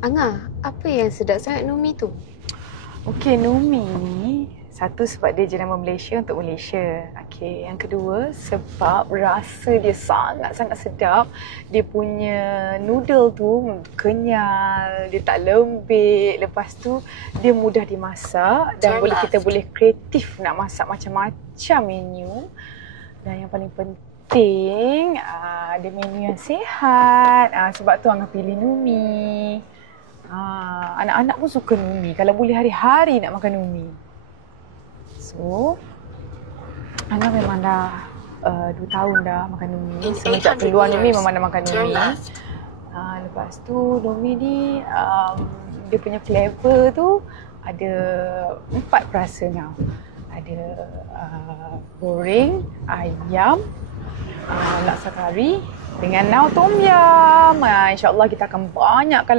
Angah, apa yang sedap sangat Numi tu? Okey, Numi ni satu sebab dia jenama Malaysia untuk Malaysia. Okey, yang kedua sebab rasa dia sangat-sangat sedap. Dia punya noodle tu kenyal, dia tak lembik. Lepas tu dia mudah dimasak dan kita boleh kreatif nak masak macam-macam menu. Dan yang paling penting, dia menu yang sihat. Sebab tu Angah pilih Numi. Anak-anak pun suka Numi. Kalau boleh hari-hari nak makan Numi. So, Angah memang dah 2 tahun dah makan Numi. Semenjak keluar Numi memang dah makan Numi. Lepas tu Numi ni dia punya flavor tu ada 4 rasanya. Ada goreng, ayam, laksa kari dengan nau tom yum. InsyaAllah kita akan banyakkan